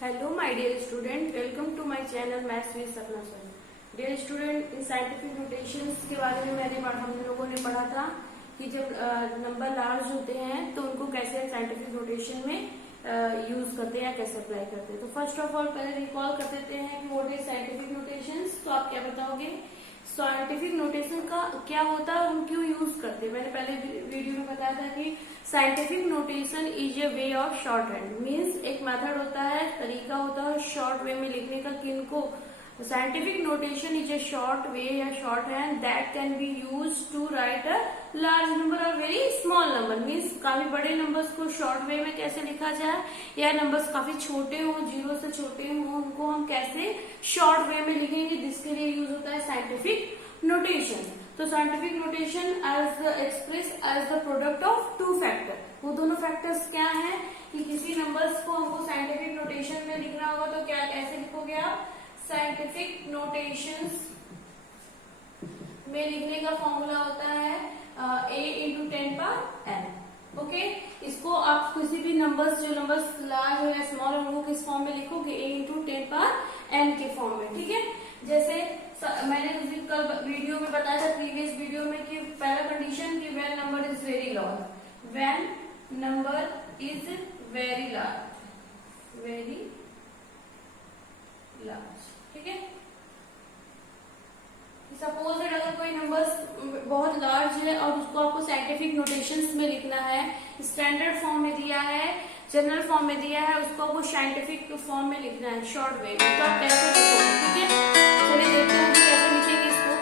Hello my dear student, welcome to my channel Maths with Sapna Sir. Dear student, in scientific notations के बारे में हम लोगों ने पढ़ा था कि जब नंबर लार्ज होते हैं तो उनको कैसे साइंटिफिक नोटेशन में यूज करते हैं या कैसे अप्लाई करते हैं। तो फर्स्ट ऑफ ऑल पहले रिकॉल कर देते हैं कि व्हाट इज साइंटिफिक नोटेशंस। तो आप क्या बताओगे साइंटिफिक नोटेशन का क्या होता है और हम क्यों यूज करते हैं। मैंने पहले वीडियो में बताया था कि scientific notation is A way of short hand, means एक मेथड होता है, तरीका होता है शॉर्ट वे में लिखने का। किनको scientific notation is a short way या shorthand that can be use to write a large number और वेरी स्मॉल नंबर, मीन्स काफी बड़े नंबर्स को शॉर्ट वे में कैसे लिखा जाए या नंबर्स काफी छोटे हो, जीरो से छोटे हो, उनको हम कैसे शॉर्ट वे में लिखेंगे, जिसके लिए यूज होता है साइंटिफिक नोटेशन। तो scientific notation as express as the product of two factor. वो दोनों फैक्टर्स क्या हैं कि किसी नंबर्स को हमको साइंटिफिक नोटेशन में लिखना होगा तो क्या कैसे लिखोगे आप। साइंटिफिक नोटेशंस में लिखने का फॉर्मूला होता है a into 10 power n। Okay, इसको आप किसी भी नंबर्स जो नंबर्स लार्ज हो या स्मॉल हो उनको किस फॉर्म में लिखोगे, a इंटू 10 पावर n के फॉर्म में। ठीक है, जैसे मैंने उस दिन कल वीडियो में बताया था, प्रीवियस वीडियो में, कि पहला कंडीशन कि when number is very large, when number is very large, very large. ठीक है, सपोज अगर कोई नंबर बहुत लार्ज है और उसको आपको साइंटिफिक नोटेशंस में लिखना है, स्टैंडर्ड फॉर्म में दिया है, जनरल फॉर्म में दिया है, उसको आपको साइंटिफिक फॉर्म में लिखना है शॉर्ट वे में, तो आप कैसे लिखोगे। ठीक है, चलिए देखते हैं कि कैसे लिखेंगे इसको।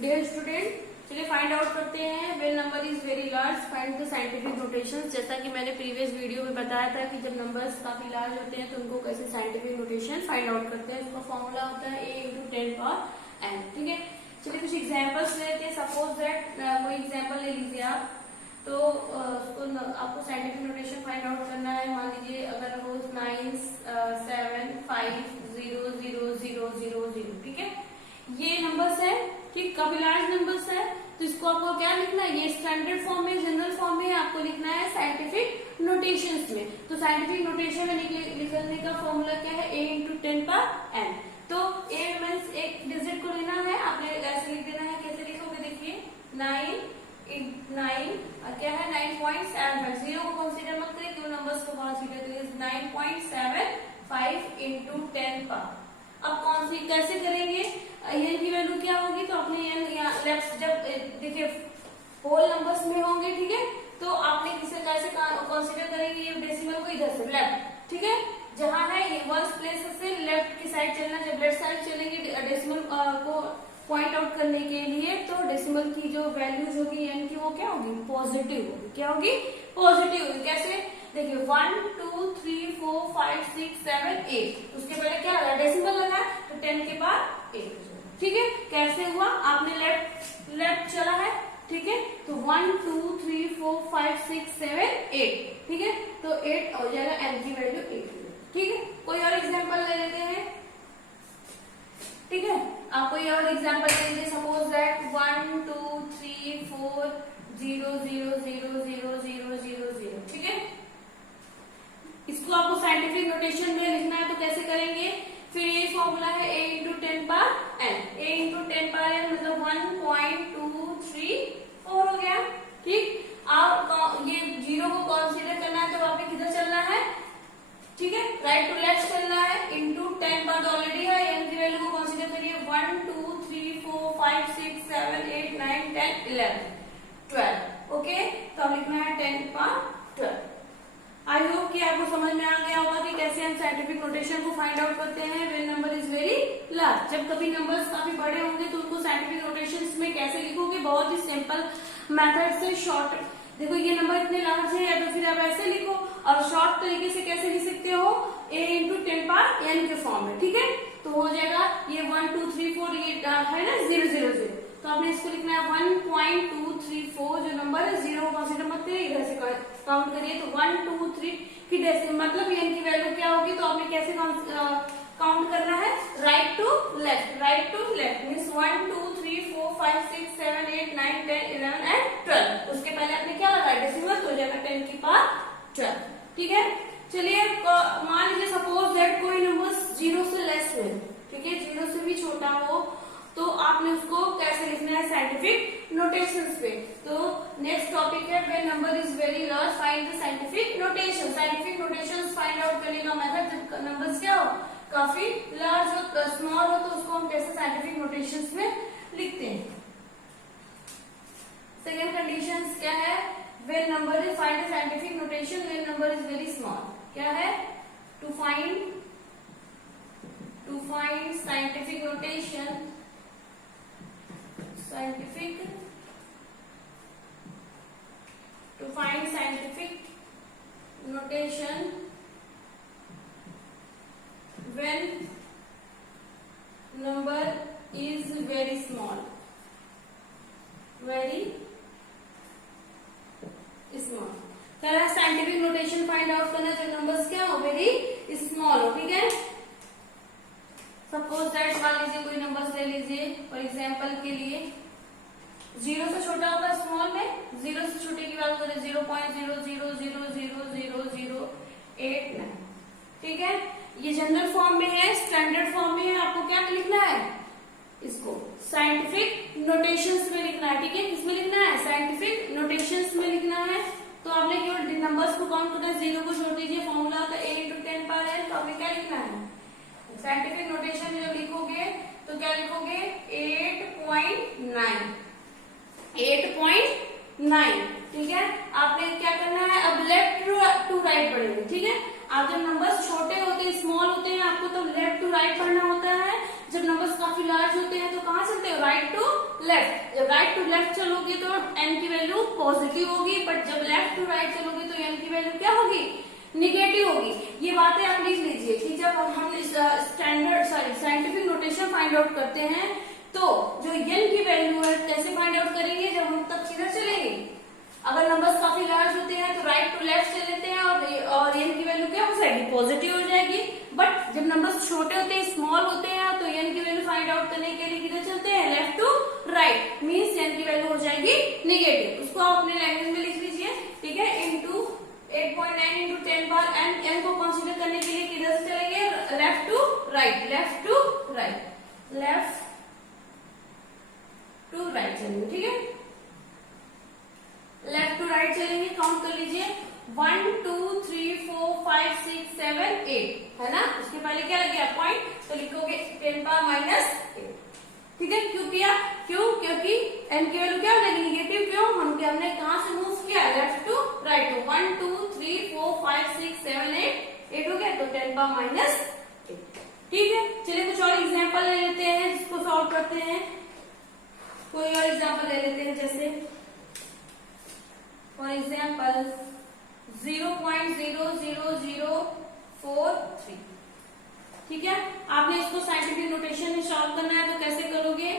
डियर स्टूडेंट, चलिए फाइंड आउट करते हैं when number is very large find the scientific notations. जैसा कि मैंने प्रीवियस वीडियो में बताया था कि जब नंबर्स काफी लार्ज होते हैं तो उनको कैसे साइंटिफिक नोटेशन फाइंड आउट करते हैं। इसका फॉर्मूला होता है a इंटू 10 पावर n। ठीक है, चलिए कुछ एग्जांपल्स लेते हैं। सपोज दैट कोई एग्जांपल ले लीजिए आप, तो उसको आपको साइंटिफिक नोटेशन फाइंड आउट करना है। मान लीजिए अगर वो 9 7 5 0 0 0 0 0। ठीक है, ये नंबर्स है, ठीक, काफी लार्ज नंबर्स है, तो इसको आपको क्या लिखना है, ये स्टैंडर्ड फॉर्म में, जनरल फॉर्म में आपको लिखना है साइंटिफिक नोटेशंस में। तो साइंटिफिक नोटेशन में लिखने का फॉर्मूला क्या है, a इंटू 10 पावर n। तो a मीन्स एक डिजिट को लेना है, आपने ऐसे लिख देना है। कैसे लिखोगे, देखिए 9 क्या है 9.75। जीरो को कंसीडर मत करें क्यों, नंबर्स को कंसीडर करें। 9.75 इंटू 10 पावर। अब कौन सी कैसे करेंगे, n की वैल्यू क्या होगी, तो आपने n लेफ्ट, जब देखिए होल नंबर्स में होंगे, ठीक है, तो आपने किसे कैसे कंसीडर करेंगे, ये डेसिमल को इधर से लेफ्ट। ठीक है, जहां है ये वंस प्लेस से लेफ्ट की साइड चलना। जब लेफ्ट साइड चलेंगे डेसिमल को पॉइंट आउट करने के लिए, तो डेसिमल की जो वैल्यूज होगी n की वो क्या होगी, पॉजिटिव होगी। क्या होगी, पॉजिटिव होगी। कैसे, देखिए 1 2 3 4 5 6 7 8, उसके पहले क्या लगा, डेसिमल लगा, तो 10 के बाद 8। ठीक है, कैसे हुआ, आपने लेफ्ट चला है, ठीक है, तो 1 2 3 4 5 6 7 8। ठीक है, तो 8 हो जाएगा, n की वैल्यू 8। ठीक है, कोई और एग्जांपल ले लेते हैं। ठीक है, आप कोई और एग्जांपल ले लीजिए। Suppose that 1 2 3 4 0 0 0 0 0 0 0। ठीक है, इसको आपको साइंटिफिक नोटेशन में लिखना है, तो कैसे करेंगे, फिर ये फॉर्मूला है a into 10 power n। a into 10 power n मतलब 1.234 हो गया। ठीक, आप ये जीरो को कंसीडर करना है तो आपने किधर चलना है, ठीक है, राइट टू लेफ्ट चलना है। इंटू 10 पावर ऑलरेडी है, n की वैल्यू को कंसीडर करिए। 1 2 3 4 5 6 7 8 9 10 11 12। ओके, तो अब लिखना है 10 पावर 12। आई होप कि आपको समझ में आ गया होगा कि कैसे हम साइंटिफिक नोटेशन को फाइंड आउट करते हैं when number is very large. जब कभी नंबर्स काफी बड़े होंगे तो उनको साइंटिफिक नोटेशंस में कैसे लिखोगे, बहुत ही सिंपल मेथड से। शॉर्ट, देखो ये नंबर इतने लार्ज है, या तो फिर आप ऐसे लिखो, और शॉर्ट तरीके से कैसे लिख सकते हो, a इंटू 10 पावर n के फॉर्म में। ठीक है, तो हो जाएगा ये 1 2 3 4, ये है ना 0 0 0, तो आपने इसको लिखना है 1.234। जो नंबर है जीरो कंसीडर मत करिए, इधर से काउंट करिए, तो 1 2 3 की मतलब n की वैल्यू क्या होगी, तो आपने कैसे काउंट करना है, right to left, right to left means 1 2 3 4 5 6 7 8 9 10 11 and 12। उसके पहले आपने क्या लगाया, डेसिमल, तो हो जाएगा 10 की पावर 12। ठीक है, चलिए मान लीजिए सपोज दैट कोई नंबर 0 से लेस है, ठीक है, 0 से भी छोटा हो, तो आपने उसको कैसे लिखना है साइंटिफिक नोटेशंस पे। तो नेक्स्ट टॉपिक है when number is very large find the scientific notation. Scientific notations find out करने का मेथड, जब नंबर्स क्या हो काफी लार्ज हो स्मॉल हो, तो उसको हम कैसे साइंटिफिक नोटेशंस में लिखते हैं। सेकेंड कंडीशन क्या है, when number is find the scientific notation when number is very small. क्या है, to find scientific notation, to find scientific notation when number is very small, तरह साइंटिफिक नोटेशन फाइंड आउट करना जब numbers क्या हो very small हो। ठीक है, सपोज दैट मान लीजिए कोई नंबर्स ले लीजिए फॉर एग्जांपल के लिए 0 से छोटा होगा स्मॉल में, 0 से छोटे की बात करें 0.00000089। ठीक है, ये जनरल फॉर्म में है, स्टैंडर्ड फॉर्म में है, आपको क्या लिखना है इसको साइंटिफिक नोटेशंस में लिखना है। ठीक है, किसमें लिखना है साइंटिफिक नोटेशंस में लिखना है। तो आपने केवल नंबर्स को काउंट करना है, 0 को छोड़ दीजिए, फॉर्मूला होता है a × 10 पावर n। तो आपने क्या लिखना है साइंटिफिक नोटेशन में जब लिखोगे तो क्या लिखोगे 8.9। ठीक है, आपने क्या करना है अब लेफ्ट टू राइट पढ़ेंगे। ठीक है, आप जब नंबर्स छोटे होते हैं स्मॉल होते हैं आपको तो लेफ्ट टू राइट पढ़ना होता है। जब नंबर्स काफी लार्ज होते हैं तो कहाँ चलते हो राइट टू लेफ्ट। जब राइट टू लेफ्ट चलोगे तो n की वैल्यू पॉजिटिव होगी, बट जब लेफ्ट टू राइट चलोगे तो n की वैल्यू क्या होगी निगेटिव होगी। ये बातें आप लिख लीजिए कि जब हम साइंटिफिक नोटेशन फाइंड आउट करते हैं तो जो n की वैल्यू है कैसे फाइंड आउट करेंगे, जब हम तक किधर चलेंगे, अगर नंबर्स काफी लार्ज होते हैं तो राइट टू लेफ्ट चल लेते हैं और n की वैल्यू क्या हो जाएगी पॉजिटिव हो जाएगी। बट जब नंबर्स छोटे होते हैं स्मॉल होते हैं तो n की वैल्यू फाइंड आउट करने के लिए किधर चलते हैं left to right, means n की वैल्यू हो जाएगी निगेटिव। उसको आप अपने लैंग्वेज में लिख लीजिए। ठीक है, इंटू 8.9 × 10 पावर n को कंसीडर करने के लिए किधर से चलेंगे लेफ्ट टू राइट चलेंगे। ठीक है, लेफ्ट टू राइट चलेंगे, काउंट कर लीजिए 1 2 3 4 5 6 7 8 है ना। उसके पहले क्या लग गया पॉइंट, तो लिखोगे 10 पावर -8। ठीक है, क्यों किया, क्योंकि n की वैल्यू क्या हो जाएगी निगेटिव। क्यों, हमने कहां से मूव किया लेफ्ट टू राइट। तो 1 2 3 4 5 6 7 8 हो गया, तो 10 पावर -8। ठीक है, चलिए कुछ और एग्जांपल ले लेते हैं जिसको सॉल्व करते हैं। कोई और एग्जांपल ले लेते हैं, जैसे फॉर एग्जांपल 0.00043। ठीक है, आपने इसको साइंटिफिक नोटेशन में सॉल्व करना है तो कैसे करोगे,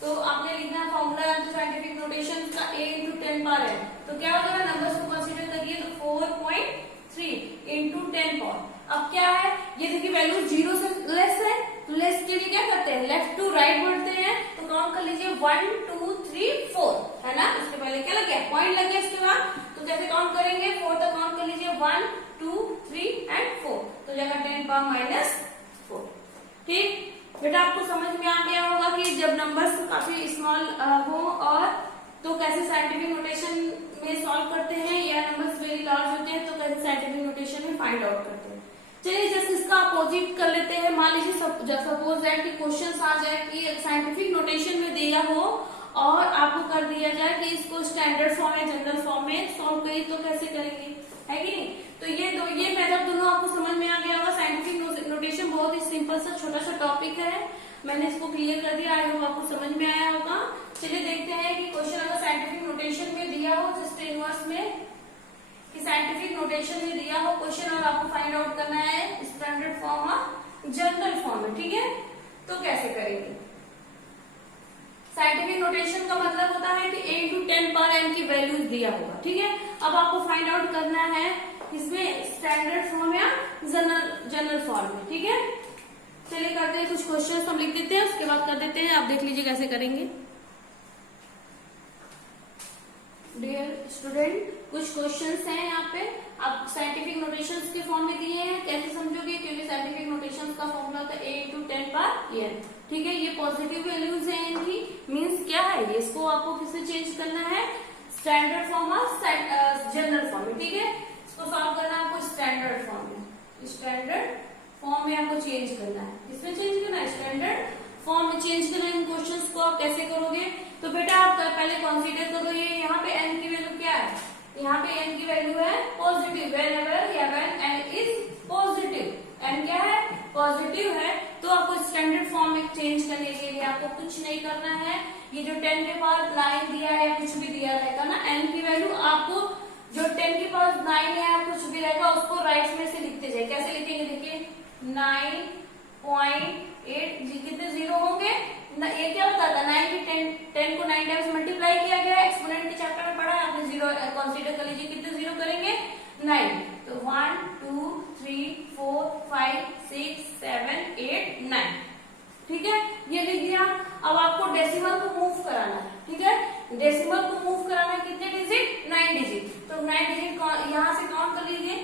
तो आपने लिखना है फॉर्मूला साइंटिफिक नोटेशन का a × 10 पावर n। तो क्या होगा नंबर्स को कंसीडर करिए तो 4.3 × 10 पावर। अब क्या है, ये देखिए वैल्यू 0 से लेस है, तो लेस के लिए क्या करते हैं लेफ्ट टू राइट बढ़ते हैं। तो काउंट कर लीजिए 1 2 3 4 है ना। इसके पहले क्या लग गया पॉइंट लग गया, इसके बाद तो कैसे काउंट करेंगे 4 तक काउंट कर लीजिए 1 2 3 एंड 4, तो जगह 10 पावर -4। ठीक बेटा, आपको समझ में आ गया होगा कि जब नंबर्स काफी स्मॉल हो और तो कैसे साइंटिफिक नोटेशन में सॉल्व करते हैं, या नंबर्स वेरी लार्ज होते हैं तो कैसे साइंटिफिक नोटेशन में फाइंड आउट करते हैं। चलिए जैसे इसका अपोजिट कर लेते हैं। मान लीजिए सपोज दैट कि क्वेश्चन आ जाए कि साइंटिफिक नोटेशन में दिया हो और आपको कर दिया जाए कि इसको स्टैंडर्ड फॉर्म या जनरल फॉर्म में सॉल्व करिए, तो कैसे करेंगे, है कि नहीं। तो ये मेथड दोनों आपको समझ में आ गया होगा। साइंटिफिक नोटेशन बहुत ही सिंपल सा छोटा सा टॉपिक है, मैंने इसको क्लियर कर दिया, आई होप आपको समझ में आया होगा। चलिए देखते हैं कि क्वेश्चन अगर साइंटिफिक नोटेशन में दिया हो जस्ट इनवर्स में, कि साइंटिफिक नोटेशन में दिया हो क्वेश्चन और आपको फाइंड आउट करना है स्टैंडर्ड फॉर्म और जनरल फॉर्म में। ठीक है, तो कैसे करेंगे। साइंटिफिक नोटेशन का मतलब होता है कि a × 10 पावर n की वैल्यूज दिया होगा। ठीक है, अब आपको फाइंड आउट करना है इसमें स्टैंडर्ड फॉर्म या जनरल फॉर्म में। ठीक है, चलिए करते हैं कुछ क्वेश्चंस हम लिख देते हैं, उसके बाद कर देते हैं, आप देख लीजिए कैसे करेंगे। डियर स्टूडेंट, कुछ क्वेश्चंस हैं यहाँ पे। आप साइंटिफिक नोटेशंस के फॉर्म में दिए हैं, कैसे समझोगे? क्योंकि साइंटिफिक नोटेशंस का फॉर्मूला होता है a × 10⁻n। ठीक है, ये पॉजिटिव वैल्यूज है इनकी। मीन्स क्या है ये? इसको आपको किससे चेंज करना है? स्टैंडर्ड फॉर्म और जनरल फॉर्म में। ठीक है, इसको सॉल्व करना है आपको स्टैंडर्ड फॉर्म में। स्टैंडर्ड फॉर्म में आपको चेंज करना है। किसमें चेंज करना है? स्टैंडर्ड फॉर्म में चेंज करना है। इन क्वेश्चंस को आप कैसे करोगे? तो बेटा आप पहले कंसीडर करो, ये यहाँ पे n की वैल्यू क्या है? यहाँ पे n की वैल्यू है पॉजिटिव। व्हेनेवर या when n is positive, n क्या है? पॉजिटिव है। तो आपको स्टैंडर्ड फॉर्म में चेंज करने के लिए आपको कुछ नहीं करना है। ये जो 10 के पास 9 दिया है या कुछ भी दिया रहेगा ना, n की वैल्यू आपको जो 10 के पास 9 है या कुछ भी रहेगा उसको राइट में से लिखते जाए। कैसे लिखेंगे? देखिए 9.8 कितने जीरो होंगे? ये क्या बताता है? 10 को 9 टाइम्स मल्टीप्लाई किया गया है। एक्सपोनेंट के चैप्टर में पढ़ा है आपने। जीरो कंसीडर कर लीजिए, कितने जीरो करेंगे? 9। तो 1 2 3 4 5 6 7 8 9। ठीक है, ये लिख दिया। अब आपको डेसिमल को मूव कराना है। ठीक है, डेसिमल को मूव कराना है कितने डिजिट? 9 डिजिट। तो 9 डिजिट यहाँ से काउंट कर लीजिए।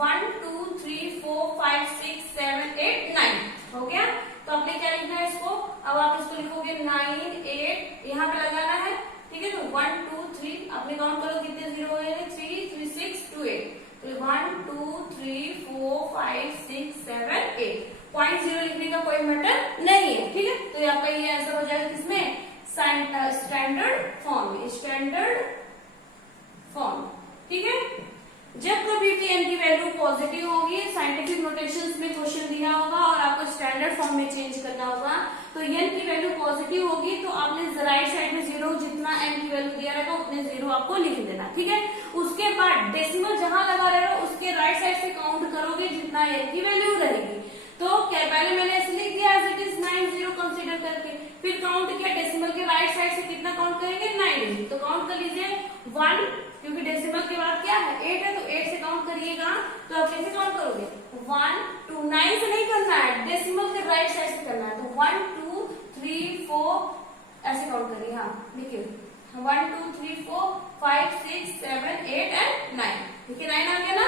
1 2 3 4 5 6 7 8 9 हो गया। तो आपने क्या लिखना है इसको? अब आप इसको लिखोगे 9 8, यहाँ पे लगाना है। ठीक है, तो 1 2 3 आपने काउंट करो कितने जीरो हुए? 3 3 6 2 8। तो 1 2 3 4 5 6 7 8। पॉइंट जीरो लिखने का कोई मैटर नहीं है। ठीक है, तो आपका ये आंसर हो जाएगा किसमें? स्टैंडर्ड फॉर्म में। Standard form. ठीक है, जब कभी भी n की वैल्यू पॉजिटिव होगी, साइंटिफिक नोटेशंस में क्वेश्चन दिया होगा और आपको स्टैंडर्ड फॉर्म में चेंज करना होगा, तो n की वैल्यू पॉजिटिव होगी तो आपने राइट साइड में जीरो, जितना n की वैल्यू दिया रहेगा उतने जीरो आपको लिख देना। ठीक है, उसके बाद डेसिमल जहां लगा रहेगा उसके राइट साइड से काउंट करोगे जितना n की वैल्यू रहेगी। तो क्या पहले मैंने ऐसे लिख दिया as it is 9 zero consider करके, फिर काउंट किया डेसिमल के राइट साइड से कितना काउंट करेंगे? 9। तो काउंट कर लीजिए 1, क्योंकि डेसिमल के बाद क्या है? 8 है, तो 8 से काउंट करिएगा। तो आप कैसे काउंट करोगे? 1 2 9 से नहीं करना है, डेसिमल के राइट साइड से करना है। तो 1 2 3 4 ऐसे काउंट करिए। हाँ देखिए 1 2 3 4 5 6 7 8 एंड 9। देखिए 9 आ गया ना।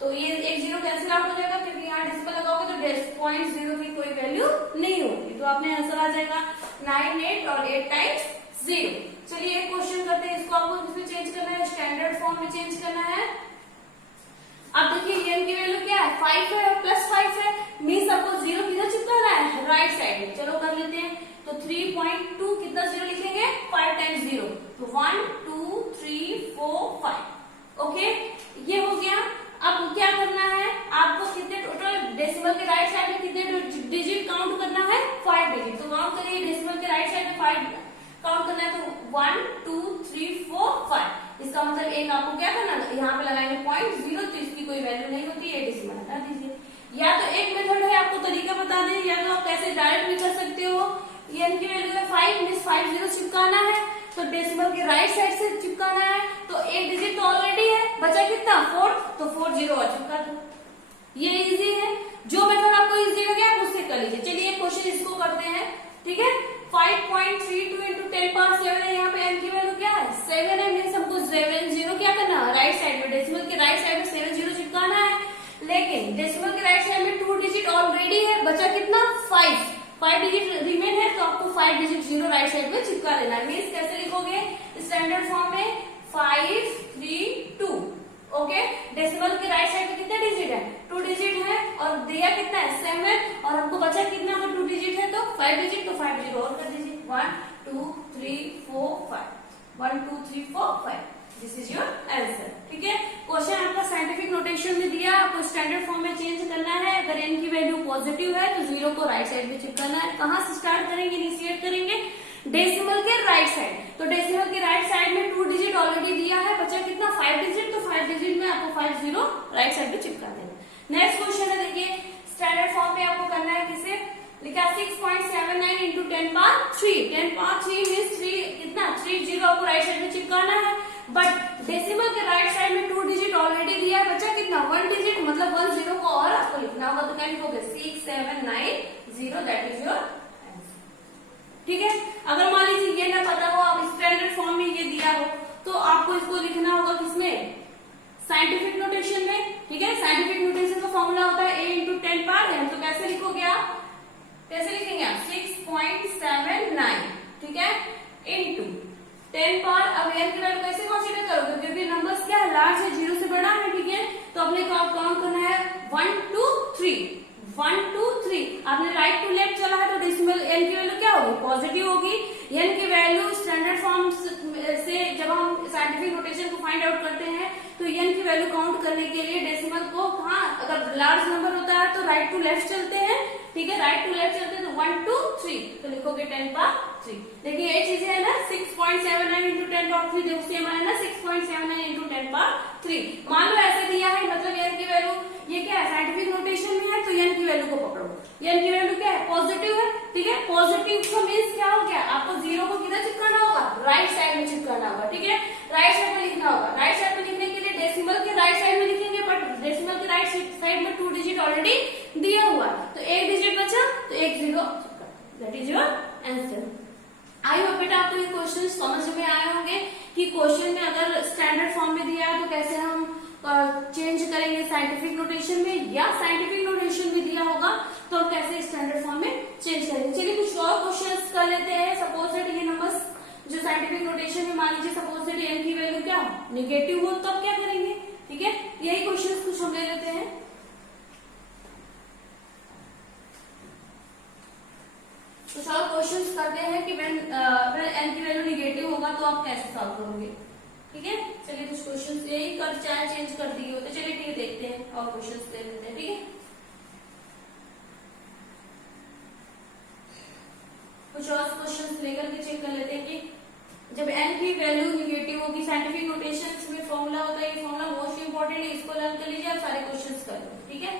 तो ये एक जीरो कैंसिल आउट हो जाएगा, क्योंकि यहाँ डेसिमल लगाओगे तो पॉइंट जीरो की कोई वैल्यू नहीं होगी। तो आपने आंसर आ जाएगा 9 8 और 8 टाइम्स 0। चलिए एक क्वेश्चन करते हैं, इसको आपको किसमें चेंज करना है? स्टैंडर्ड फॉर्म में चेंज करना है। अब देखिए n की वैल्यू क्या है? 5 है और +5 है। मीन्स आपको जीरो किधर चिपकाना है? राइट साइड में। चलो कर लेते हैं। तो 3.2 कितना जीरो लिखेंगे? 5 टाइम्स 0। तो 1 2 3 4 5। ओके, ये हो गया। अब क्या करना है आपको? कितने टोटल डेसिमल के राइट साइड में कितने डिजिट काउंट करना है? 5 डिजिट। तो काउंट करिए, डेसिमल के राइट साइड में 5 काउंट करना है। तो 1 2 3 4 5। इसका मतलब एक आपको क्या करना है? यहाँ पे लगाएंगे पॉइंट जीरो, तो इसकी कोई वैल्यू नहीं होती है, डेसिमल हटा दीजिए। या तो एक मेथड है, आपको तरीका बता दें, या तो आप कैसे डायरेक्ट भी कर सकते हो। ये n की वैल्यू है 5, मीन्स 5 जीरो चिपकाना है, तो डेसिमल के राइट साइड से चिपकाना है। तो एक डिजिट तो ऑलरेडी है, बचा कितना? 4। तो 4 जीरो और चिपका दो। ये इजी है। जो मेथड आपको इजी हो गया उससे कर लीजिए। चलिए क्वेश्चन इसको करते हैं। ठीक है, 5.32 into 10⁻7 है। यहाँ पे n की वैल्यू क्या है? 7 है। मीन्स हमको 7 जीरो क्या करना है? राइट साइड में, डेसिमल के राइट साइड में 7 जीरो चिपकाना है। लेकिन डेसिमल के राइट साइड में 2 डिजिट ऑलरेडी है, बचा कितना? 5 डिजिट रिमेन है, तो आपको 5 डिजिट जीरो राइट साइड में चिपका देना है। मीन्स कैसे लिखोगे स्टैंडर्ड फॉर्म में? 5 3 2। ओके, डेसिमल के राइट साइड में कितने डिजिट है? 2 डिजिट है, और दिया कितना है? 7, और हमको बचा कितना? अगर 2 डिजिट है तो 5 डिजिट, तो 5 डिजिट और कर दीजिए। 1 2 3 4 5। 1 2 3 4 5। This is your answer. ठीक है, क्वेश्चन आपका साइंटिफिक नोटेशन में दिया, आपको स्टैंडर्ड फॉर्म में चेंज करना है। अगर n की वैल्यू पॉजिटिव है तो जीरो को राइट साइड में चिपकाना है। कहां से स्टार्ट करेंगे? इनिशिएट करेंगे डेसिमल के राइट साइड। तो डेसिमल के राइट साइड में 2 डिजिट ऑलरेडी दिया है, बचा कितना? 5 डिजिट। तो 5 डिजिट में आपको 5 जीरो राइट साइड में चिपका देना। नेक्स्ट क्वेश्चन है, देखिए स्टैंडर्ड फॉर्म में आपको करना है किसे? लिखा 6.79 into 10⁻3। 10⁻3 मीन्स 3 कितना? 3 जीरो आपको राइट साइड में चिपकाना है। बट डेसिमल के राइट साइड में 2 डिजिट ऑलरेडी दिया है, बचा कितना? 1 डिजिट, मतलब 1 जीरो को और आपको लिखना होगा। तो क्या लिखोगे? 6 7 9 0। That is your answer. ठीक है, अगर मान लीजिए ये ना पता हो, आप स्टैंडर्ड फॉर्म में ये दिया हो, तो आपको 10 पावर, अब n की वैल्यू कैसे कंसीडर करोगे, क्योंकि नंबर्स क्या है, लार्ज है, 0 से बड़ा है, ठीक है, तो अपने काउंट करना है 1 2 3, 1 2 3, आपने राइट टू लेफ्ट चला है तो डेसिमल n की वैल्यू क्या होगी, पॉजिटिव होगी। n की वैल्यू स्टैंडर्ड फॉर्म से जब हम साइंटिफिक नोटेशन को फाइंड आउट करते हैं तो n की वैल्यू काउंट करने के लिए डेसिमल को कहाँ, अगर लार्ज नंबर होता है तो राइट टू लेफ्ट चलते हैं, ठीक है, राइट टू लेफ्ट चलते हैं तो 1 2 3, तो लिखोगे 10 पावर 3। देखिए ये चीजें है ना, 6.79 इंटू 10 पावर 3, देखो सेम है ना, 6.79 इंटू 10 पावर 3। मान लो ऐसे दिया है, मतलब n की वैल्यू, ये क्या है, साइंटिफिक नोटेशन में है, तो n की वैल्यू को पकड़ो, n की वैल्यू क्या है, पॉजिटिव है, ठीक है, पॉजिटिव का मीन्स क्या हो गया, आपको 0 को किधर चिपकाना होगा, राइट साइड में चिपकाना होगा, ठीक है, राइट साइड में लिखना होगा। राइट साइड में लिखने के लिए डेसिमल के राइट साइड में लिखेंगे, बट डेसिमल के राइट साइड में 2 डिजिट ऑलरेडी दिया हुआ है, तो एक डिजिट बचा तो एक 0, that is your answer. I hope बेटा आपको ये क्वेश्चन समझ में आए होंगे कि क्वेश्चन में अगर स्टैंडर्ड फॉर्म में दिया है तो कैसे हम चेंज करेंगे साइंटिफिक नोटेशन में, या साइंटिफिक नोटेशन में दिया होगा तो हम कैसे स्टैंडर्ड फॉर्म में चेंज करेंगे। चलिए कुछ और क्वेश्चंस कर लेते हैं। सपोज दैट ये नंबर्स जो साइंटिफिक नोटेशन में, मान लीजिए सपोज दैट n की वैल्यू क्या नेगेटिव हो, तो अब क्या करेंगे, ठीक है, यही क्वेश्चंस कुछ हम ले लेते हैं। कुछ और क्वेश्चंस करते हैं कि व्हेन n की वैल्यू नेगेटिव होगा तो आप कैसे सॉल्व करोगे, ठीक है। चलिए कुछ क्वेश्चंस यही कर चाहे चेंज कर दिए होते, चलिए ठीक है देखते हैं और क्वेश्चंस ले लेते हैं, ठीक है। कुछ और क्वेश्चंस लेकर के चेक कर लेते हैं कि जब n की वैल्यू नेगेटिव होगी, साइंटिफिक नोटेशन में फॉर्मूला होता है, ये फॉर्मूला मोस्ट इंपोर्टेंट है, इसको लर्न कर लीजिए, आप सारे क्वेश्चंस कर लो, ठीक है।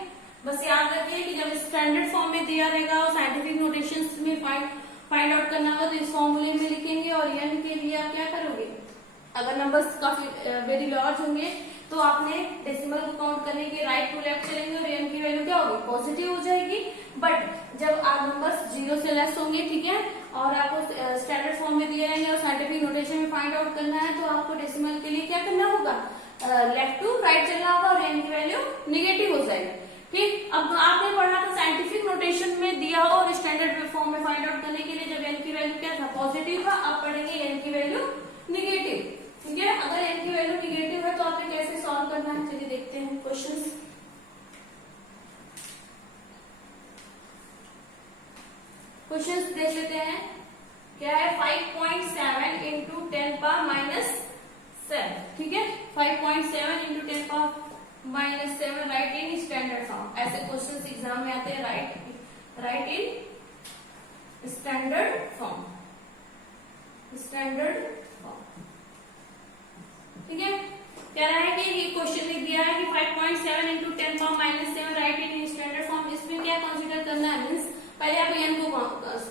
बस याद रखिए कि जब स्टैंडर्ड फॉर्म में दिया रहेगा और साइंटिफिक नोटेशंस में फाइंड आउट करना होगा तो इस फॉर्मूले में लिखेंगे, और n के लिए आप क्या करोगे, अगर नंबर्स काफी वेरी लार्ज होंगे तो आपने डेसिमल को काउंट करने के राइट टू लेफ्ट चलेंगे और n की वैल्यू क्या होगी, पॉजिटिव हो जाएगी। बट जब आप नंबर्स 0 से लेस होंगे, ठीक है, और आपको स्टैंडर्ड फॉर्म में दिए रहेंगे और साइंटिफिक नोटेशन में फाइंड आउट करना है तो आपको डेसिमल के लिए क्या करना होगा, लेफ्ट टू राइट चलना होगा और n की वैल्यू निगेटिव हो जाएगी, ठीक। अब आपने पढ़ा था साइंटिफिक नोटेशन में दिया हो और स्टैंडर्ड फॉर्म में फाइंड आउट करने के लिए जब n की वैल्यू क्या था, पॉजिटिव था, अब पढ़ेंगे n की वैल्यू निगेटिव, ठीक है। अगर n की वैल्यू निगेटिव है तो आपने कैसे सॉल्व करना है, चलिए देखते हैं क्वेश्चंस। क्वेश्चंस देख लेते हैं, क्या है, 5.7 इंटू 10 पावर माइनस 7, ठीक है, 5.7 into 10 power minus 7 right in standard form. ऐसे क्वेश्चंस एग्जाम में आते हैं, right in standard form, standard form, ठीक है। कह रहा है कि ये क्वेश्चन लिख दिया है कि 5.7 into 10 power minus 7 right in standard form. इसमें क्या कंसीडर करना है, मीन्स पहले आप n को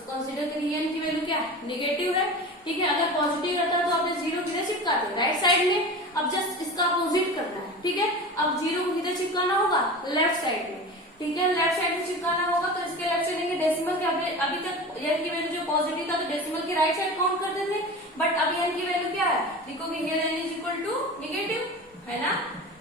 कंसीडर करिए, n की वैल्यू क्या है, नेगेटिव है, ठीक है। अगर पॉजिटिव रहता तो आपने 0 किधर चिपका दिया, राइट साइड में, अब जस्ट इसका अपोजिट करना है, ठीक है। अब 0 को किधर चिपकाना होगा, लेफ्ट साइड में, ठीक है, लेफ्ट साइड में चिपकाना होगा तो इसके लेफ्ट से लेंगे डेसिमल के। अभी तक n की वैल्यू जो पॉजिटिव था तो डेसिमल की राइट साइड काउंट करते थे, बट अभी n की वैल्यू क्या है, देखोगे here n is equal to negative है ना,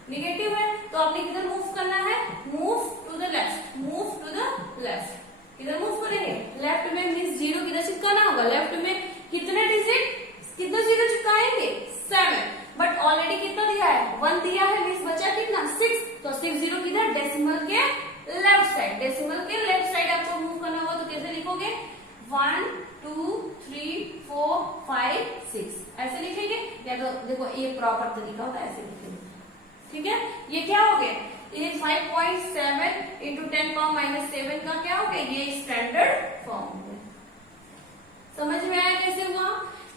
नेगेटिव है, तो आपने किधर मूव करना है, move to the left, move to the left, किधर मूव करेंगे, लेफ्ट में, मीन्स 0 किधर चिपकाना होगा, लेफ्ट में कितने डिजिट, कितना 0 चिपकाएंगे, 7, बट ऑलरेडी कितना दिया है, 1 दिया है, मीन्स बचा कितना, 6, तो 6 0 किधर, डेसिमल के लेफ्ट साइड, डेसिमल के लेफ्ट साइड आपको मूव करना होगा, तो कैसे लिखोगे, 1 2 3 4 5 6 ऐसे लिखेंगे, या तो देखो ये प्रॉपर तरीका होता है, ऐसे लिखेंगे, ठीक है। ये क्या हो गया, ये 5.7 इंटू 10 पावर माइनस 7 का क्या हो गया, ये स्टैंडर्ड फॉर्म हो गया। समझ में आया कैसे हुआ,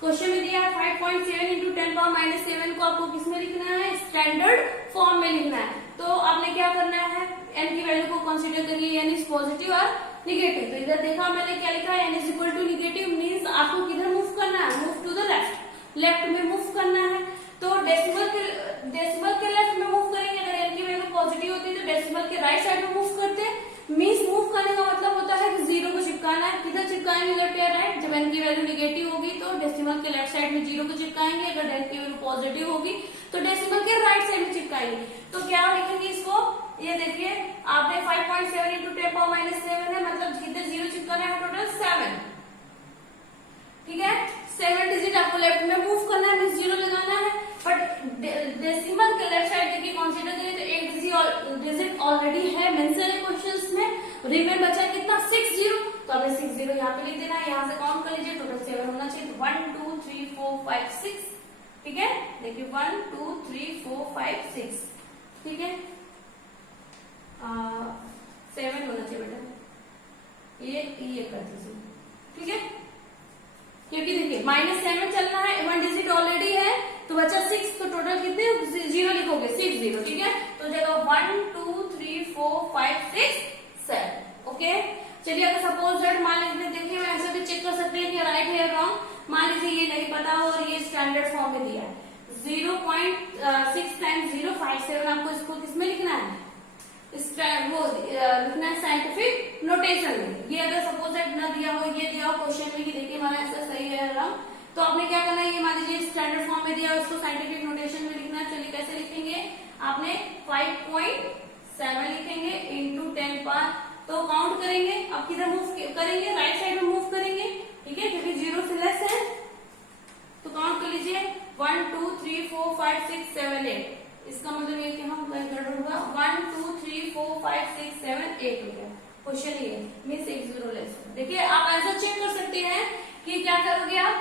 क्वेश्चन में दिया है 5.7 इंटू 10 पावर माइनस 7 को आपको किसमें लिखना है, स्टैंडर्ड फॉर्म में लिखना है। तो आपने क्या करना है, n की वैल्यू को कंसीडर करिए, n इज पॉजिटिव और निगेटिव, तो इधर देखा मैंने क्या लिखा है, n is equal to negative, means आपको किधर मूव करना है, move to the left, left में मूव करना है। तो डेसिमल के लेफ्ट में मूव करेंगे, अगर n की वैल्यू पॉजिटिव होती है तो डेसिमल के राइट साइड में मूव करते हैं, मीन्स मूव करने का मतलब होता है कि 0 को चिपकाना है, किधर चिपकाएंगे, लेफ्ट या राइट। जब n की वैल्यू निगेटिव होगी तो डेसिमल के लेफ्ट साइड में 0 को चिपकाएंगे, अगर n की वैल्यू पॉजिटिव होगी तो डेसिमल के राइट साइड में चिपकाएंगे। तो क्या लिखेंगे इसको, ये देखिए आपने 5.7 इंटू 10 पावर माइनस 7 है, मतलब किधर 0 चिपकाना है, टोटल 7, ठीक है, 7 डिजिट आपको लेफ्ट में मूव करना है, मीन 0 लगाना है, बट डेसिमल के लेफ्ट साइड देखिए कंसीडर करिए तो एक डिजिट ऑलरेडी है मेंशन है क्वेश्चंस में। रिमेन बचा कितना 60, तो हमें 60 यहाँ पे लिख देना है। यहाँ से काउंट कर लीजिए, टोटल 7 होना चाहिए। 1 2 3 4 5 6, ठीक है। देखिए 1 2 3 4 5 6, ठीक है। 7 होना चाहिए बेटा, ये कर दीजिए, ठीक है। क्योंकि देखिए -7 चलना है, 1 डिजिट ऑलरेडी है, तो बचा 6, तो टोटल कितने 0 लिखोगे 60, ठीक है। तो जगह 1 2 3 4 5 6 7, ओके। चलिए अगर सपोज दैट मान लीजिए, देखिए मैं ऐसे भी चेक कर सकते हैं कि राइट है या रॉन्ग। मान लीजिए ये नहीं पता और ये स्टैंडर्ड फॉर्म में दिया है 0.6 टाइम्स 0 57, आपको इसको किसमें लिखना है, वो लिखना है साइंटिफिक नोटेशन में। ये अगर सपोज दैट ना दिया हो, ये दिया हो क्वेश्चन में कि देखिए हमारा आंसर सही है या रॉन्ग, तो आपने क्या करना है, ये मान लीजिए स्टैंडर्ड फॉर्म में दिया है, उसको साइंटिफिक नोटेशन में लिखना है। चलिए कैसे लिखेंगे, आपने 5.7 लिखेंगे इंटू 10 पावर, तो काउंट करेंगे, अब किधर मूव करेंगे, राइट साइड में मूव करेंगे, ठीक है, क्योंकि 0 से लेस है। तो काउंट कर लीजिए 1 2 3 4 5 6 7 8, इसका मतलब ये कि हम गड़बड़ हुआ, 1 2 3 4 5 6 7 8 हो गया। क्वेश्चन ये मीन्स 0 लेस। देखिए आप आंसर चेक कर सकते हैं कि क्या करोगे आप,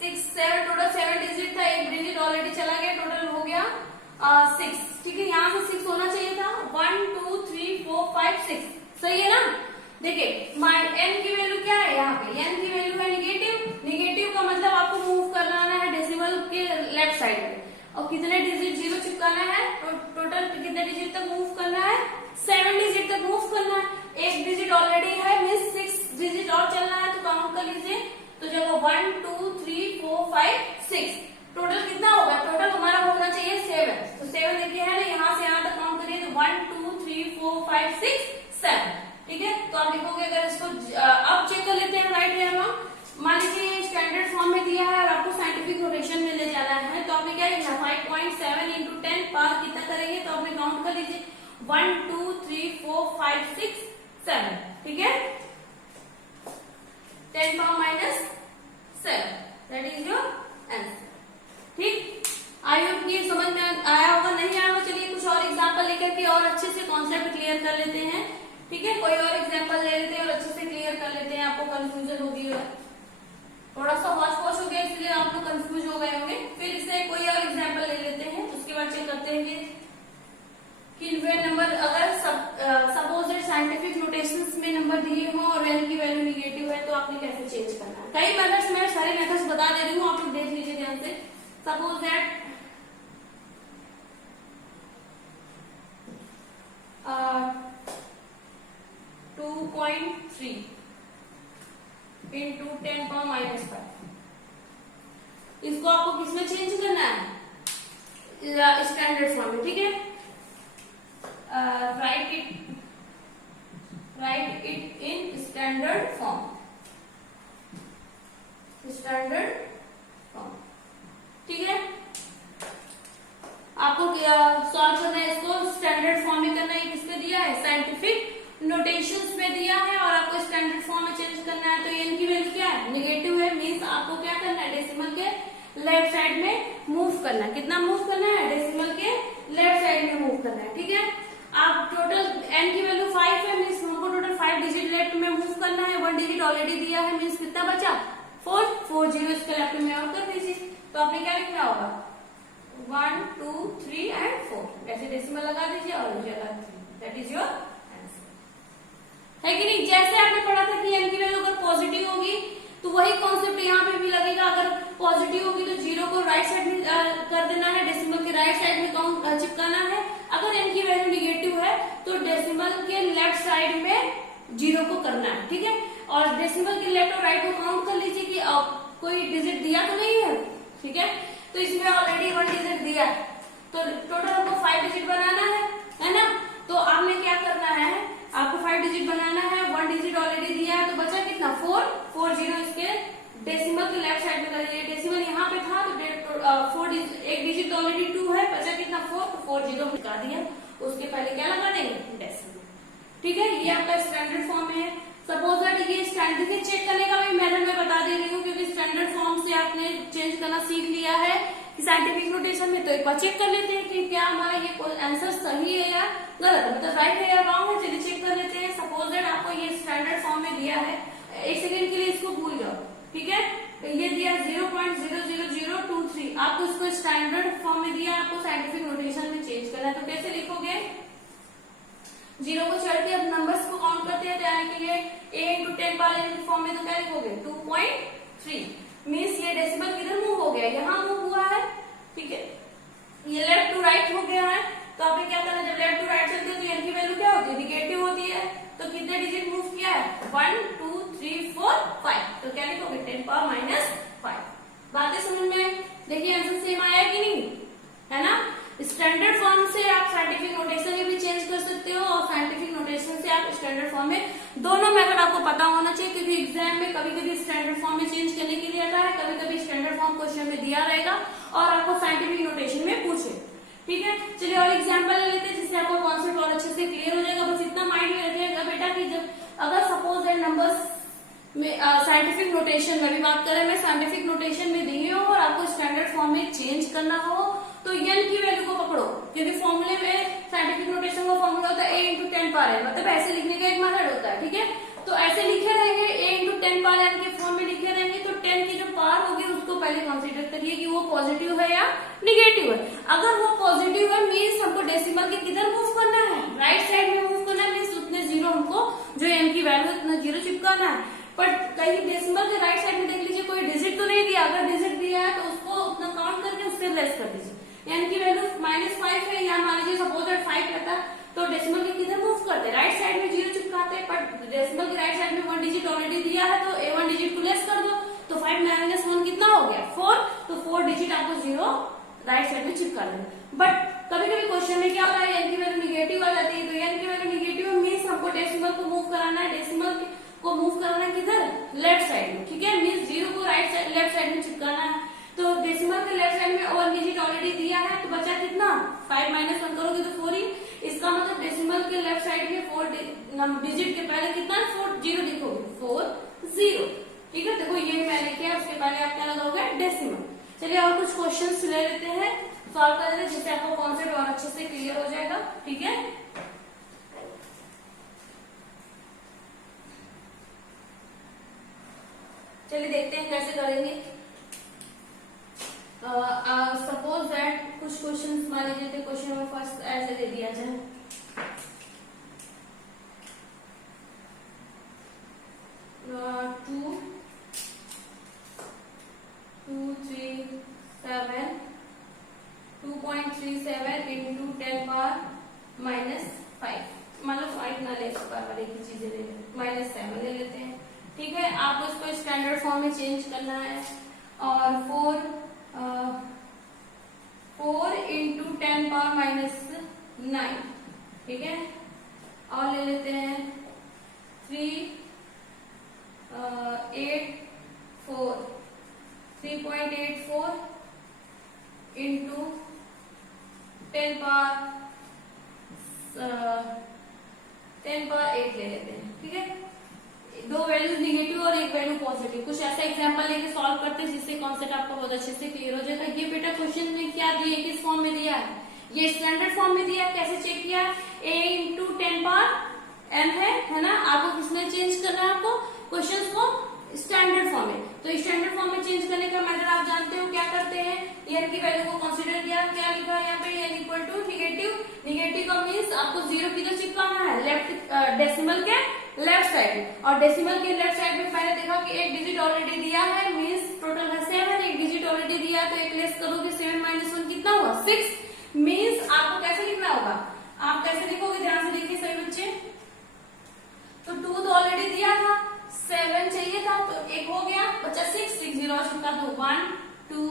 6 7, टोटल 7 डिजिट था, एक डिजिट ऑलरेडी चला गया, टोटल हो गया 6, ठीक है। यहाँ से 6 होना चाहिए था, 1 2 3 4 5 6, सही है ना। देखिए n की वैल्यू क्या है, यहाँ पे n की वैल्यू है निगेटिव का मतलब आपको मूव करना है डेसिमल के लेफ्ट साइड में, और कितने डिजिट 0 चिपकाना है, टोटल कितने डिजिट तक मूव करना है, 7 डिजिट तक मूव करना है। एक डिजिट ऑलरेडी है, मीन्स 6 डिजिट और चलना है, तो काउंट कर लीजिए। तो जब 1 2 3 4 5 6, टोटल कितना होगा, टोटल हमारा होना चाहिए 7, तो 7 देखिए है ना, यहाँ से यहाँ तक काउंट करिए, तो 1 2 3 4 5 6 7, ठीक है। तो आप लिखोगे, अगर इसको अब चेक कर लेते हैं राइट है रॉन्ग। मान लीजिए स्टैंडर्ड फॉर्म में दिया है और आपको साइंटिफिक नोटेशन में ले जाना है, तो आपने क्या लिखना, 5.7 इंटू 10 पावर कितना करेंगे, तो आपने काउंट कर लीजिए 1 2 3 4 5 6 7, ठीक है। 10 power -7, that is your answer, ठीक। आई होप ये समझ में आया होगा, नहीं आया होगा चलिए कुछ और एग्जांपल लेकर के और अच्छे से कॉन्सेप्ट क्लियर कर लेते हैं, ठीक है। कोई और एग्जांपल ले लेते हैं और अच्छे से क्लियर कर लेते हैं, आपको कंफ्यूजन होगी, थोड़ा सा वॉश हो गया इसलिए आप लोग कंफ्यूज हो गए होंगे। फिर इससे कोई और एग्जांपल ले लेते हैं, उसके बाद चेक करते हैं कि वे नंबर अगर सपोज साइंटिफिक नोटेशंस में नंबर दिए हों और n की वैल्यू निगेटिव है, तो आपने कैसे चेंज करना है। कई मेथड्स, मैं सारे मेथड्स बता दे रही हूँ, आप लोग देख लीजिए ध्यान से। सपोज दैट 2.3 इंटू 10 पावर -5, इसको आपको किसमें चेंज करना है, स्टैंडर्ड फॉर्म में, ठीक है। Right it in standard form, ठीक है। आपको सॉल्व करना है, इसको स्टैंडर्ड फॉर्म में करना है, किसपे दिया है, साइंटिफिक नोटेशंस में दिया है, और आपको स्टैंडर्ड फॉर्म में चेंज करना है। तो n की वैल्यू क्या है, निगेटिव है, मीन्स आपको क्या करना है, डेसिमल के लेफ्ट साइड में मूव करना है। कितना मूव करना है, डेसिमल के लेफ्ट साइड में मूव करना है, ठीक है। आप टोटल n की वैल्यू 5 है, मीन्स हमको टोटल 5 डिजिट लेफ्ट में मूव करना है, 1 डिजिट ऑलरेडी दिया है, मीन्स कितना बचा 4 0 इसके लेफ्ट में और कर दीजिए। तो आपने क्या लिखना होगा, 1 2 3 एंड 4, ऐसे डेसिमल लगा दीजिए और जगह 3, दैट इज योर आंसर, है कि नहीं। जैसे आपने पढ़ा था कि n की वैल्यू अगर पॉजिटिव होगी तो वही कॉन्सेप्ट यहाँ पे भी लगेगा, अगर पॉजिटिव होगी तो 0 को राइट साइड में कर देना है, डेसिमल के राइट साइड में काउंट चिपकाना है। अगर n की वैल्यू निगेटिव है तो डेसिमल के लेफ्ट साइड में 0 को करना है, ठीक है। और डेसिमल के लेफ्ट और राइट को काउंट कर लीजिए कि कोई डिजिट दिया तो नहीं है, ठीक है। तो इसमें ऑलरेडी 1 डिजिट दिया है, तो टोटल हमको 5 डिजिट बनाना है ना। तो आपने क्या करना है, आपको 5 डिजिट बनाना है, 1 डिजिट ऑलरेडी दिया है, तो बचा कितना 4 0 इसके डेसिमल के लेफ्ट साइड में करिए। डेसिमल यहाँ पे था तो एक डिजिट ऑलरेडी 2 है, बचा कितना 4, तो 4 0 हटा दिया, उसके पहले क्या लगा देंगे, डेसिमल, ठीक है। ये आपका स्टैंडर्ड फॉर्म में है। सपोज दैट ये स्टैंडर्ड चेक करने का भी मेथड मैं बता चेंज करना सीख लिया है कि साइंटिफिक नोटेशन में, तो एक बार चेक कर लेते हैं कि क्या हमारा ये आंसर सही है या गलत है, मतलब राइट है या रॉन्ग है। चलिए चेक कर लेते हैं। सपोज दैट आपको ये स्टैंडर्ड फॉर्म में दिया है, एक सेकेंड के लिए इसको भूल जाओ, ठीक है। ये दिया 0.00023, आपको इसको स्टैंडर्ड फॉर्म में दिया, आपको साइंटिफिक नोटेशन में चेंज करना है, तो कैसे लिखोगे? 0 को चढ़ के अब नंबर्स को काउंट करते हैं, तो यानी कि ये a into 10 power n form में, तो क्या लिखोगे? 2.3 मीन्स ये डेसिमल किधर मूव हो गया? यहाँ मूव हुआ है, ठीक है। ये लेफ्ट टू राइट हो गया है, तो आपने क्या करना, जब लेफ्ट टू राइट चलते हो तो n की वैल्यू क्या होती है? निगेटिव होती है। तो कितने डिजिट मूव किया है? 1 2 3 4 5, तो क्या लिखोगे? 10 पावर -5। बातें समझ में आई? देखिए आंसर सेम आया कि नहीं, है ना। स्टैंडर्ड फॉर्म से आप साइंटिफिक नोटेशन में भी चेंज कर सकते हो, और साइंटिफिक नोटेशन से आप स्टैंडर्ड फॉर्म में, दोनों मेथड आपको पता होना चाहिए, क्योंकि एग्जाम में कभी कभी स्टैंडर्ड फॉर्म में चेंज करने के लिए आता है, कभी कभी स्टैंडर्ड फॉर्म क्वेश्चन में दिया रहेगा और आपको साइंटिफिक नोटेशन में पूछे, ठीक है। चलिए और एग्जाम्पल ले लेते हैं जिससे आपको कॉन्सेप्ट और अच्छे से क्लियर हो जाएगा। बस इतना माइंड में रखिएगा बेटा कि जब अगर सपोज दैट नंबर्स में साइंटिफिक नोटेशन में भी बात करें, मैं साइंटिफिक नोटेशन में दी हूँ और आपको स्टैंडर्ड फॉर्म में चेंज करना हो, तो n की वैल्यू को पकड़ो, क्योंकि फॉर्मूले में साइंटिफिक नोटेशन का फॉर्मूला होता है a इंटू 10 पावर n, मतलब ऐसे लिखने का एक मेथड होता है, ठीक है। तो ऐसे लिखे रहेंगे, a इंटू 10 पावर n के फॉर्म में लिखे रहेंगे, तो 10 की जो पावर होगी उसको पहले कंसीडर करिए कि वो पॉजिटिव है या निगेटिव है। अगर वो पॉजिटिव है मीन्स हमको डेसिमल के किधर मूव करना है? राइट साइड में मूव करना है, मीन्स उतने जीरो हमको जो m की वैल्यू उतना जीरो चिपकाना है। पर कहीं डेसिमल के राइट साइड में देख लीजिए कोई डिजिट तो नहीं दिया, अगर डिजिट दिया है तो उसको उतना काउंट करके उससे लेस कर दीजिए। n की वैल्यू -5 है, यहाँ मान लीजिए सपोज दैट 5 रहता, तो डेसिमल के किधर मूव करते हैं? राइट साइड में जीरो चिपकाते हैं, पर डेसिमल के राइट साइड में 1 डिजिट ऑलरेडी दिया है, तो a1 डिजिट को लेस कर दो, तो 5 - 1 कितना हो गया? 4, तो 4 डिजिट आपको जीरो राइट साइड में चिपका देना। बट कभी कभी क्वेश्चन में क्या होता है, n की वैल्यू निगेटिव आ जाती है, तो n की वैल्यू निगेटिव मीन्स हमको डेसिमल को मूव कराना है, डेसिमल को मूव कराना है किधर? लेफ्ट साइड में, ठीक है। मीन्स जीरो को राइट साइड लेफ्ट साइड में चिपकाना है, तो डेसिमल के लेफ्ट साइड में 1 डिजिट ऑलरेडी दिया है, तो बचा कितना? 5 - 1 करोगे तो 4 ही। इसका मतलब डेसिमल के लेफ्ट साइड में 4 डिजिट के पहले कितना? 4 जीरो लिखोगे, 4 0, ठीक है। देखो ये मैंने किया, उसके पहले आप क्या लगाओगे? डेसिमल। चलिए और कुछ क्वेश्चंस ले लेते हैं, सॉल्व कर लेते हैं, जिससे आपको कॉन्सेप्ट और अच्छे से क्लियर हो जाएगा, ठीक है। चलिए देखते हैं कैसे करेंगे। सपोज दैट कुछ क्वेश्चंस मान लीजिए, क्वेश्चन नंबर फर्स्ट ऐसे दे दिया जाए, 2.37 इंटू 10 पावर -5, मतलब 5 ना ले, वाली की चीजें ले लेते, -7 ले लेते हैं, ठीक है। आपको इसको स्टैंडर्ड फॉर्म में चेंज करना है, और 4 इंटू 10 पावर -9, ठीक है। और ले लेते हैं 3.84 इंटू 10 पावर 8 ले लेते हैं, ठीक है। दो वैल्यूज निगेटिव और एक वैल्यू पॉजिटिव। कुछ ऐसा एग्जांपल लेके सॉल्व करते हैं जिससे कॉन्सेप्ट आपको बहुत अच्छे से क्लियर हो जाएगा। ये बेटा क्वेश्चन में क्या दिया, किस फॉर्म में दिया है? ये स्टैंडर्ड फॉर्म में दिया है। कैसे चेक किया? a इंटू 10 पावर m है ना। आपको किसमें चेंज करना है? आपको क्वेश्चन को स्टैंडर्ड फॉर्म में। तो स्टैंडर्ड फॉर्म में चेंज करने का मेथड आप जानते हो, क्या करते हैं? n की वैल्यू को कंसीडर किया, क्या लिखा है यहाँ पे? n equal to negative. Negative का मीन्स आपको जीरो किधर चिपकाना है? लेफ्ट डेसिमल के लेफ्ट साइड। और डेसिमल के लेफ्ट साइड में मैंने देखा कि एक डिजिट ऑलरेडी दिया है, मीन्स टोटल है 7, एक डिजिट ऑलरेडी दिया है, तो एक लेस करोगे 7 - 1 कितना हुआ? 6। मीन्स आपको कैसे लिखना होगा? आप कैसे लिखोगे? ध्यान से देखिए सभी बच्चे। तो 2 तो ऑलरेडी दिया था, 7 चाहिए था, तो एक हो गया, बचा 6, 6 जीरो चिपका दो, 1 2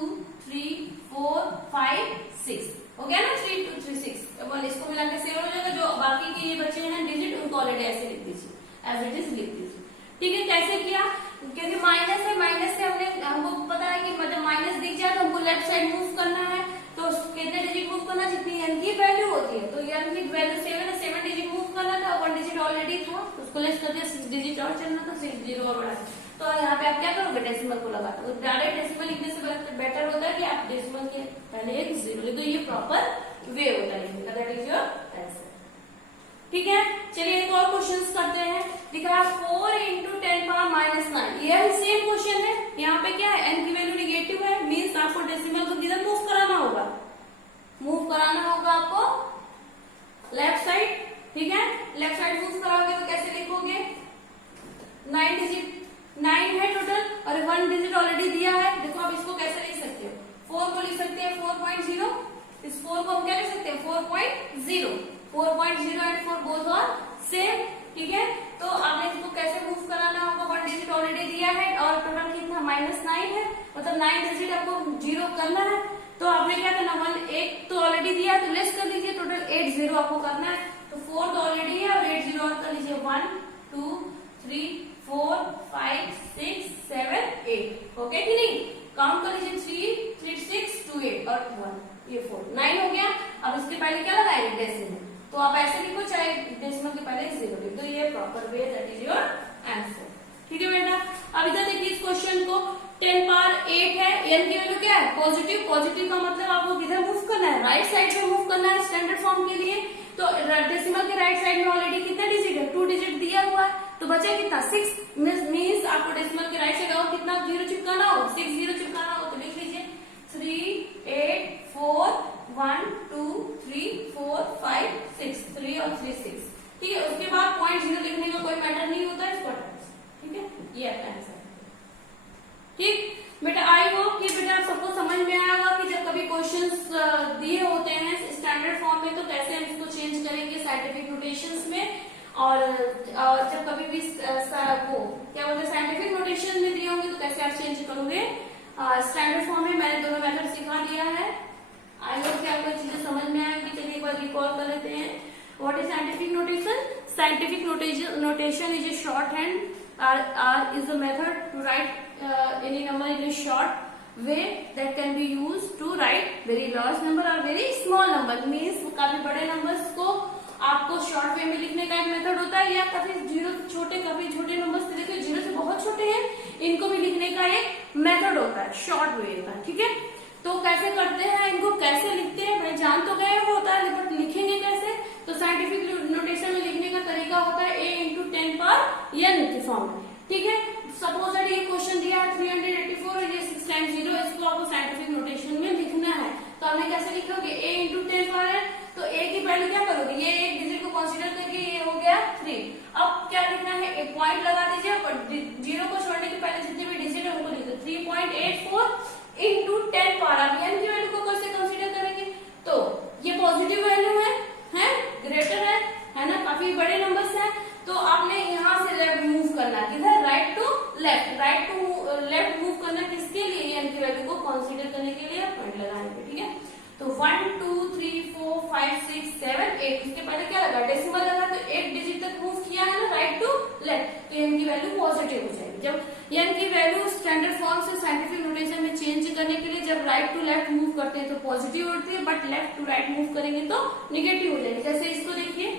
3 4 5 6 हो गया ना, 3 2 3 6। अब इसको मिला के 7 हो जाएगा। जो बाकी के ये बचे हैं डिजिट, उनको ऑलरेडी ऐसे लिख दीजिए, एज इट इज लिख दीजिए, ठीक है। कैसे किया? क्योंकि माइनस है, माइनस से हमको पता है कि मतलब माइनस दिख जाए तो हमको लेफ्ट साइड मूव करना है, तो कितने डिजिट मूव करना? जितनी n की वैल्यू होती है। तो n की वैल्यू 7 है, 7 डिजिट मूव करना था, 1 डिजिट ऑलरेडी था, तो उसको लेस कर दिया, 6 डिजिट और चलना था, 6 जीरो और बढ़ा। तो यहाँ पे आप क्या करोगे, डेसिमल को लगा दो। डायरेक्ट डेसिमल लिखने से बेटर होता है कि आप डेसिमल के पहले एक जीरो लिख दो, ये प्रॉपर वे होता है लिखने का। That is your answer. ठीक है, चलिए एक और क्वेश्चन करते हैं। दिखा 4 इंटू 10 पावर माइनस 9, यह सेम क्वेश्चन है। यहाँ पे क्या है, एन की वैल्यू निगेटिव है, मीन्स आपको डेसिमल को किधर मूव कराना होगा, मूव कराना होगा आपको लेफ्ट साइड। ठीक है, लेफ्ट साइड मूव कराओगे तो कैसे लिखोगे, 9 डिजिट 9 है टोटल और 1 डिजिट ऑलरेडी दिया है। देखो आप इसको कैसे लिख सकते हो, 4 को लिख सकते हैं 4.0, इस 4 को हम क्या लिख सकते हैं 4.0, 4.0 एंड 4 बोथ आर सेम। ठीक है, तो आपने इसको कैसे मूव कराना होगा, 1 डिजिट ऑलरेडी दिया है और टोटल कितना -9 है, मतलब 9 डिजिट आपको जीरो करना है। तो आपने क्या करना, 1 1 तो ऑलरेडी दिया है तो लेस कर लीजिए, टोटल 8 0 आपको करना है। तो 4 तो ऑलरेडी है और 8 0 और कर लीजिए, 1 2 3 4 5 6 7 8। ओके कि नहीं, काउंट कर लीजिए 3 3 6 2 8 और 1, ये 4 9 हो गया। अब इसके पहले क्या लगाएंगे, डेसिमल। तो आप ऐसे लिखो, चाहे डेसिमल के पहले 0 लिख दो, ये proper way, that is your answer. ठीक है बेटा, अब इधर देखिए इस क्वेश्चन को, 10 पावर 8 है, एन की वैल्यू क्या है, पॉजिटिव। पॉजिटिव का मतलब आपको किधर मूव करना है, राइट साइड पे मूव करना है स्टैंडर्ड फॉर्म के लिए। तो डेसिमल के राइट साइड में ऑलरेडी कितना डिजिट है, 2 डिजिट दिया हुआ है, तो बचा कितना 6, मीन्स आपको डेसिमल के राइट साइड और कितना जीरो चिपकाना हो, 6 जीरो चिपकाना हो। तो लिख लीजिए 3 8 4 1 2 3 4 5 6, 3 और 3 6। ठीक है, उसके बाद पॉइंट जीरो लिखने का कोई मैटर नहीं होता है, इसको। ठीक है, ये आंसर। ठीक बेटा, आई होप कि बेटा आप सबको समझ में आया होगा कि जब कभी क्वेश्चंस दिए होते हैं स्टैंडर्ड फॉर्म में तो कैसे हम इसको चेंज करेंगे साइंटिफिक नोटेशंस में, और जब कभी भी वो क्या बोलते हैं साइंटिफिक नोटेशन में दिए होंगे तो कैसे आप चेंज करोगे स्टैंडर्ड फॉर्म में। मैंने दोनों मेथड सिखा दिया है, आई होप कि आपको चीजें समझ में आएगी। चलिए एक बार रिकॉल कर लेते हैं, what is scientific notation. Scientific notation is a short hand or is a method to write any number in a short way that can be used to write very large number or very small number, means काफी बड़े numbers को आपको short way में लिखने का एक method होता है, या काफी जीरो छोटे काफी छोटे नंबर्स, देखिए जीरो से बहुत छोटे हैं, इनको भी लिखने का एक मेथड होता है शॉर्ट वे का। ठीक है, तो कैसे करते हैं, इनको कैसे लिखते हैं, भाई जान तो गए वो होता है, बट लिखेंगे कैसे। तो साइंटिफिक नोटेशन में लिखने का तरीका होता है a इंटू 10 पावर n के फॉर्म में। ठीक है, सपोज दैट ये क्वेश्चन दिया है 384 और ये 6 टाइम्स 0, इसको आपको साइंटिफिक नोटेशन में लिखना है। तो आपने कैसे लिखोगे, a इंटू 10 पावर है, तो a की वैल्यू क्या करोगे, ये एक डिजिट को कंसीडर करके ये हो गया 3। अब क्या लिखना है, एक पॉइंट लगा दीजिए, पर जीरो को छोड़ने के पहले जितने भी डिजिट है उनको लिख दो, 3.84 इंटू 10 पावर। अब n की वैल्यू को कैसे कंसीडर करेंगे, तो ये पॉजिटिव वैल्यू है ग्रेटर है ना, काफी बड़े नंबर्स हैं, तो आपने यहाँ से लेफ्ट मूव करना है, किधर, right to left, right to left move करना किसके लिए, n की वैल्यू को कंसीडर करने के लिए, पॉइंट लगाने के। ठीक है, तो 1 2 3 4 5 6 7 8, इसके पहले क्या लगा, डेसिमल लगा, तो एक डिजिट तक मूव किया है ना राइट टू लेफ्ट, तो n की वैल्यू पॉजिटिव हो जाएगी। जब n की वैल्यू स्टैंडर्ड फॉर्म से साइंटिफिक नोटेशन में चेंज करने के लिए जब राइट टू लेफ्ट मूव करते हैं तो पॉजिटिव होती है, but left to right move करेंगे तो निगेटिव हो जाएगी। जैसे इसको देखिए,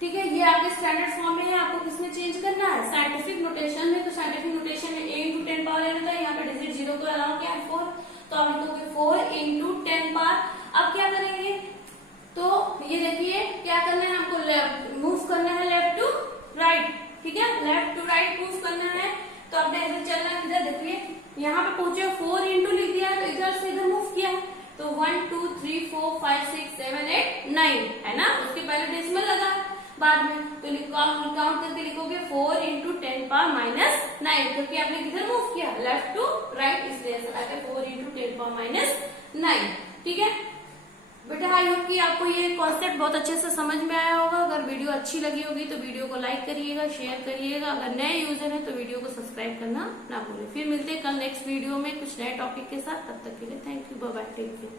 ठीक है, ये आपके स्टैंडर्ड फॉर्म में है, आपको किसमें चेंज करना है, साइंटिफिक नोटेशन में। तो साइंटिफिक नोटेशन में a इंटू 10 पावर n होता है, यहाँ पे डिजिट जीरो को अलाउ किया है 4, तो आप लिखोगे 4 इंटू 10 पावर। अब क्या करेंगे, तो ये देखिए क्या करना है, हमको मूव करना है लेफ्ट टू राइट। ठीक है, लेफ्ट टू राइट मूव करना है, तो आपने इधर चलना है, इधर देखिए यहाँ पे पहुंचे 4 इंटू लिख दिया है, तो इधर से इधर मूव किया है, तो 1 2 3 4 5 6 7 8 9 है ना, उसके पहले डेसिमल लगा बाद में, तो काउंट करके लिखोगे 4 इंटू 10 पावर माइनस 9, क्योंकि आपने किधर मूव किया, लेफ्ट टू राइट, इसलिए ऐसा आता है 4 इंटू 10 पावर माइनस 9। ठीक है बेटा, आई होप कि आपको ये कॉन्सेप्ट बहुत अच्छे से समझ में आया होगा। अगर वीडियो अच्छी लगी होगी तो वीडियो को लाइक करिएगा, शेयर करिएगा, अगर नए यूजर हैं तो वीडियो को सब्सक्राइब करना ना भूलें। फिर मिलते हैं कल नेक्स्ट वीडियो में कुछ नए टॉपिक के साथ, तब तक के लिए thank you, bye bye, take care.